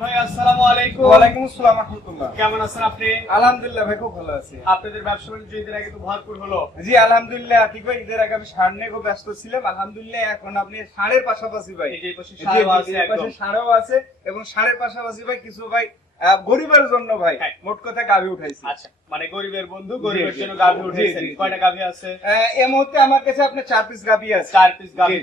ভাই আসসালামু আলাইকুম। ওয়ালাইকুম আসসালাম রহমতুল্লাহ। কেমন আছেন আপনি? আলহামদুলিল্লাহ ভাই খুব ভালো আছি। আপনাদের ব্যবসা বাণিজ্য ঈদের আগে তো ভরপুর হলো। জি আলহামদুলিল্লাহ। আতিক ভাই ঈদের আগে আমি সার নিয়ে খুব ব্যস্ত ছিলাম। আলহামদুলিল্লাহ এখন আপনি পাশাপাশি ভাই। এই যে পাশে জি, আছে পাশে একদম। আছে এবং ষাঁড়ের পাশাপাশি ভাই কিছু ভাই গরিবের জন্য ভাই হ্যাঁ। মোট কথা গাভি উঠাইছি। আচ্ছা। মানে গরিবের বন্ধু গরিবের জন্য গাভি উঠেছেন। কয়টা গাভি আছে? এই মুহূর্তে আমার কাছে আপনার চার পিস গাভি আছে। চার পিস গাভি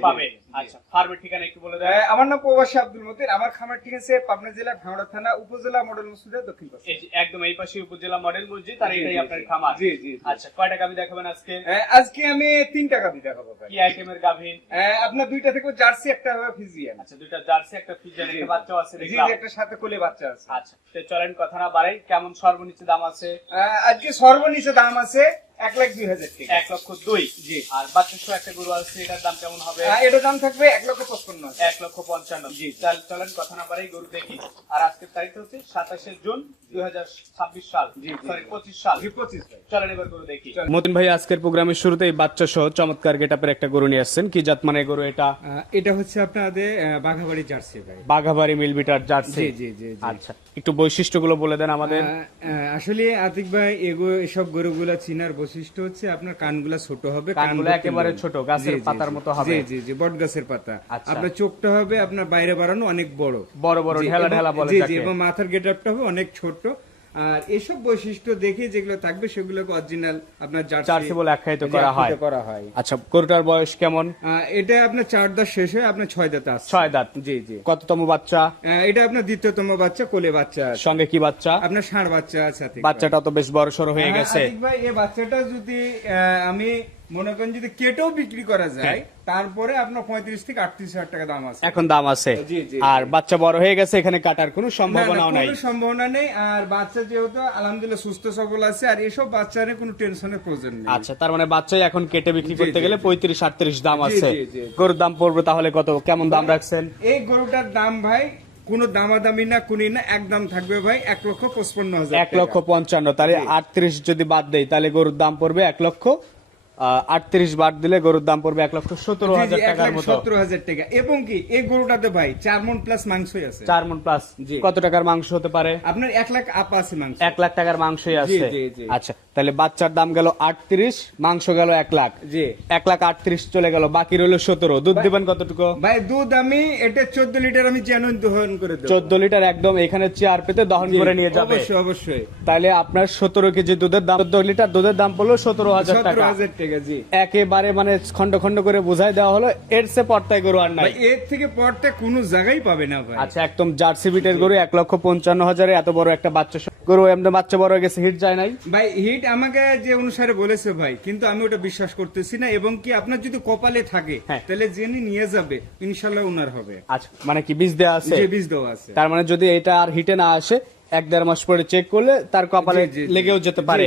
আচ্ছা ফার্মের ঠিকানা একটু বলে দেন। আমার নাম প্রবাসী আব্দুল মতিন। আমার খামার ঠিক আছে পাবনা জেলা ভাঙড়া থানা উপজেলা মডেল মসজিদের দক্ষিণ পাশে। একদম এই পাশে উপজেলা মডেল মসজিদ আর এটাই আপনার খামার। জি, জি। আচ্ছা কয়টা গাভি দেখাবেন আজকে? আজকে আমি তিনটা গাভি দেখাবো কি আইটেমের গাভি? আপনার দুইটা থেকে জার্সি একটা হবে ফিজিয়ান। আচ্ছা দুইটা জার্সি একটা ফিজান জি, একটা জি। বাচ্চাও আছে জি দেখলাম। জি, একটা সাথে কোলে বাচ্চা আছে। আচ্ছা তো চলেন কথা না বাড়াই কেমন সর্বনিচ্চ দাম আছে? আজকে সর্বনিচে দাম আছে এক লাখ দুই হাজার টাকা। এক লক্ষ দুই? জি। আর বাচ্চা সহ একটা গরু আছে এটার দাম কেমন হবে? এটার দাম থাকবে এক লক্ষ পঞ্চান্ন এক লক্ষ পঞ্চান্ন। জি। চল চলেন কথা না পারে গরু দেখি। আর আজকের তারিখ হচ্ছে সাতাশে জুন দুই হাজার ছাব্বিশ সাল। জি, জি। সরি পঁচিশ সাল। জি, পঁচিশ ভাই। চলেন এবার গরু দেখি। চলেন। মতিন ভাই আজকের প্রোগ্রামের শুরুতেই বাচ্চা সহ চমৎকার গেটাপের একটা গরু নিয়ে আসছেন। কি জাত মানে গরু এটা? এটা হচ্ছে আপনাদের বাঘাবাড়ি জার্সি ভাই। বাঘাবাড়ি মিলবিটার জার্সি। জি, জি, জি, জি। আচ্ছা একটু বৈশিষ্ট্যগুলো বলে দেন আমাদের। আহ, আহ, আসলে আতিক ভাই এগো এসব গরুগুলা চিনার বৈশিষ্ট্য হচ্ছে আপনার কানগুলা ছোট হবে কানগুলো একেবারে ছোট, গাছের পাতার মতো হবে। জি জি জি বট গাছের পাতা। আচ্ছা। আপনার চোখটা হবে আপনার বাইরে বাড়ানো অনেক বড়। বড় বড় জি, ঢেলা এবং- ঢেলা বলে জি জি এবং মাথার গেটআপটা হবে অনেক ছোট। আর এসব বৈশিষ্ট্য দেখে যেগুলো থাকবে সেগুলোকে অরিজিনাল আপনার জার্সি বলে আখ্যায়িত করা হয়। করা হয়। আচ্ছা গরুটার বয়স কেমন? এটা আপনার চার দাঁত শেষ হয়ে আপনার ছয় দাঁত আসছে ছয় দাঁত। জি জি। কততম বাচ্চা? এটা আপনার দ্বিতীয়তম বাচ্চা কোলে বাচ্চা সঙ্গে কি বাচ্চা? আপনার ষাঁড় বাচ্চা আছে বাচ্চাটা তো বেশ বড় সড়ো হয়ে হ্যাঁ, গেছে। ভাই এই বাচ্চাটা যদি আমি মনে করেন যদি কেটেও বিক্রি করা যায় হ্যাঁ। তারপরে আপনার পঁয়ত্রিশ থেকে আটত্রিশ হাজার টাকা দাম আছে। এখন দাম আছে। আর বাচ্চা বড় হয়ে গেছে এখানে কাটার কোনো সম্ভাবনাও নাই। সম্ভাবনা নেই। আর বাচ্চা যেহেতু আলহামদুলিল্লাহ সুস্থ সবল আছে আর এসব বাচ্চাদের কোনো টেনশনের প্রয়োজন নেই। আচ্ছা তার মানে বাচ্চাই এখন কেটে বিক্রি করতে গেলে পঁয়ত্রিশ আটত্রিশ দাম আছে। গরুর দাম পড়বে তাহলে কত? কেমন দাম রাখছেন? এই গরুটার দাম ভাই কোনো দামাদামি না কোন না একদম থাকবে ভাই এক লক্ষ পঁচপন্ন হাজার এক লক্ষ পঞ্চান্ন তাহলে আটত্রিশ যদি বাদ দেয় তাহলে গরুর দাম পড়বে এক লক্ষ আটত্রিশ বাদ দিলে গরুর দাম পড়বে এক লক্ষ সতেরো হাজার টাকার মতো। সতেরো হাজার টাকা। এবং কি এই গরুটাতে ভাই চার মন প্লাস মাংসই আছে। চার মন প্লাস কত টাকার মাংস হতে পারে? আপনার এক লাখ আপ আছে মাংস। এক লাখ টাকার মাংসই আছে। আচ্ছা তাহলে বাচ্চার দাম গেল আটত্রিশ মাংস গেল এক লাখ। জি। এক লাখ আটত্রিশ চলে গেল বাকি রইল সতেরো। দুধ দিবেন কতটুকু? ভাই দুধ আমি এটা চোদ্দ লিটার আমি জেনুইন দহন করে দেবো। চোদ্দ লিটার একদম এখানে চেয়ার পেতে দহন করে নিয়ে যাবে। অবশ্যই অবশ্যই। তাহলে আপনার সতেরো কেজি দুধের দাম চোদ্দ লিটার দুধের দাম পড়ল সতেরো হাজার হাজার টাকা। জি একেবারে মানে খন্ড খন্ড করে বুঝাই দেওয়া হলো এর সে পর্তায় গরু আর নাই। এর থেকে কোনো জায়গায় পাবে না ভাই। আচ্ছা একদম জার্সি বিটের গরু এক লক্ষ পঞ্চান্ন হাজারে এত বড় একটা বাচ্চা গরু এমনি বাচ্চা বড় গেছে হিট যায় নাই। ভাই হিট আমাকে যে অনুসারে বলেছে ভাই কিন্তু আমি ওটা বিশ্বাস করতেছি না এবং কি আপনার যদি কপালে থাকে হ্যাঁ। তাহলে যিনি নিয়ে যাবে ইনশাল্লাহ উনার হবে। আচ্ছা মানে কি বীজ দেওয়া আছে? বীজ দেওয়া আছে। তার মানে যদি এটা আর হিটে না আসে এক দেড় মাস পরে চেক করলে তার কপালে। লেগেও যেতে পারে।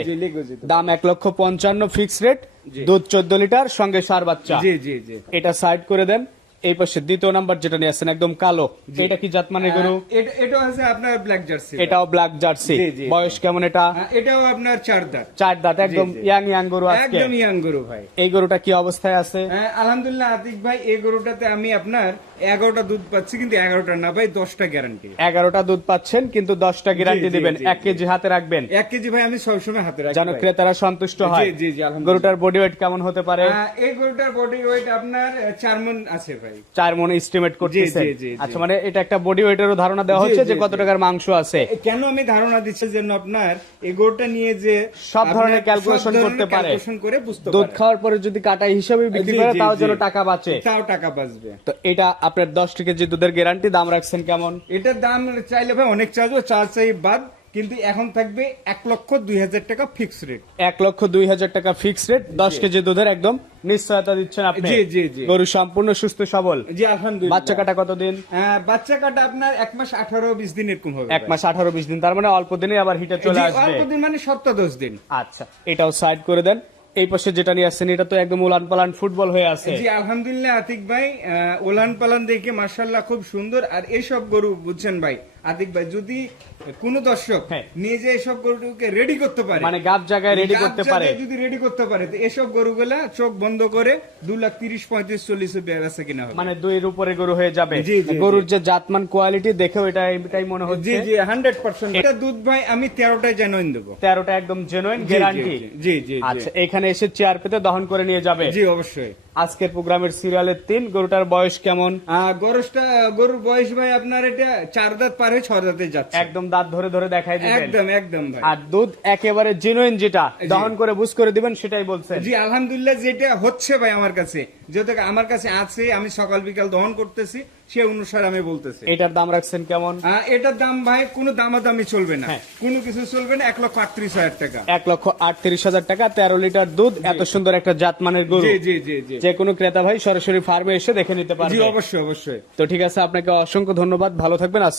দাম এক লক্ষ পঞ্চান্ন ফিক্স রেট। দুধ চোদ্দ লিটার সঙ্গে সার বাচ্চা। জি জি জি। এটা সাইড করে দেন। এই পাশে দ্বিতীয় নাম্বার যেটা নিয়ে আসছেন একদম কালো। এটা কি জাত মানে গরু এটা এটা আছে আপনার ব্ল্যাক জার্সি এটাও ব্ল্যাক জার্সি। বয়স কেমন এটা? হ্যাঁ, এটাও আপনার চার দাঁত। চার দাঁত একদম ইয়াং ইয়াং গরু আজকে। একদম ইয়াং গরু ভাই। এই গরুটা কি অবস্থায় আছে? হ্যাঁ, আলহামদুলিল্লাহ আতিক ভাই এই গরুটাতে আমি আপনার এগারোটা দুধ পাচ্ছি কিন্তু এগারোটা না ভাই দশটা গ্যারান্টি এগারোটা দুধ পাচ্ছেন কিন্তু দশটা গ্যারান্টি দিবেন। এক কেজি হাতে রাখবেন। এক কেজি ভাই আমি সবসময় হাতে রাখি যেন। ক্রেতারা সন্তুষ্ট হয়। গরুটার বডি ওয়েট কেমন হতে পারে? এই গরুটার বডি ওয়েট আপনার চার মন আছে ভাই। চার মন এস্টিমেট করতেছেন। আচ্ছা মানে এটা একটা বডি ওয়েটেরও ধারণা দেওয়া হচ্ছে যে কত টাকার মাংস আছে? কেন আমি ধারণা দিচ্ছি যেন আপনার এই গরুটা নিয়ে যে সব ধরনের ধরনের করতে পারে। করে বুঝতে দুধ খাওয়ার পরে যদি কাটাই হিসাবে বিক্রি করে তাও যেন টাকা বাঁচে। তাও টাকা বাঁচবে। তো এটা আপনার দশ কেজি দুধের গ্যারান্টি দাম রাখছেন কেমন? এটার দাম চাইলে ভাই অনেক চার্জ চার চাই বাদ। কিন্তু এখন থাকবে এক লক্ষ দুই হাজার টাকা ফিক্স রেট এক লক্ষ দুই হাজার টাকা ফিক্স রেট দশ কেজি দুধের একদম নিশ্চয়তা দিচ্ছেন আপনি। জি, জি, জি। গরু সম্পূর্ণ সুস্থ সবল। জি আলহামদুলিল্লাহ। বাচ্চা কাটা কতদিন? বাচ্চা কাটা আপনার এক মাস আঠারো বিশ দিন এরকম হবে। এক মাস আঠারো বিশ দিন তার মানে অল্প দিনে আবার হিটে চলে আসবে। অল্প দিন মানে সপ্তাহ দশ দিন। আচ্ছা এটাও সাইড করে দেন। এই পাশে যেটা নিয়ে আসছেন এটা তো একদম উলান পালান ফুটবল হয়ে আছে। জি আলহামদুলিল্লাহ আতিক ভাই ওলান পালান দেখে মার্শাল্লাহ খুব সুন্দর। আর এইসব গরু বুঝছেন ভাই আদিক ভাই যদি কোন দর্শক হ্যাঁ। নিজে এসব গরুকে রেডি করতে পারে মানে গাব জায়গায় রেডি করতে পারে। যদি রেডি করতে পারে তো এসব গরুগুলা চোখ বন্ধ করে দু লাখ তিরিশ পঁয়ত্রিশ চল্লিশ বেড়াচ্ছে কিনা হবে। মানে দুইয়ের উপরে গরু হয়ে যাবে। গরুর যে জাতমান কোয়ালিটি দেখেও এটা এটাই মনে হচ্ছে। জি জি হান্ড্রেড পার্সেন্ট এটা দুধ ভাই আমি তেরোটায় জেনুইন দেবো। তেরোটা একদম জেনুইন গ্যারান্টি জি জি আচ্ছা এখানে এসে চেয়ার পেতে দহন করে নিয়ে যাবে। জি অবশ্যই। আজকের প্রোগ্রামের সিরিয়ালের তিন গরুটার বয়স কেমন? গরুটা গরুর বয়স ভাই আপনার এটা চার দাঁত পারে ছয় দাঁতে যাচ্ছে। একদম দাঁত ধরে ধরে দেখাই দিবেন। একদম একদম ভাই। আর দুধ একেবারে জেনুইন যেটা দহন করে বুঝ করে দিবেন সেটাই বলছেন। জি আলহামদুলিল্লাহ যেটা হচ্ছে ভাই আমার কাছে যেহেতু আমার কাছে আছে আমি সকাল বিকাল দহন করতেছি। সে অনুসারে আমি বলতেছি। এটার দাম রাখছেন কেমন? এটার দাম ভাই কোনো দামাদামি চলবে না। হ্যাঁ। কোনো কিছু চলবে না এক লক্ষ আটত্রিশ হাজার টাকা। এক লক্ষ আটত্রিশ হাজার টাকা তেরো লিটার দুধ এত সুন্দর একটা জাতমানের গরু। জি জি জি জি। যে কোনো ক্রেতা ভাই সরাসরি ফার্মে এসে দেখে নিতে পারবে। অবশ্যই অবশ্যই। তো ঠিক আছে আপনাকে অসংখ্য ধন্যবাদ ভালো থাকবেন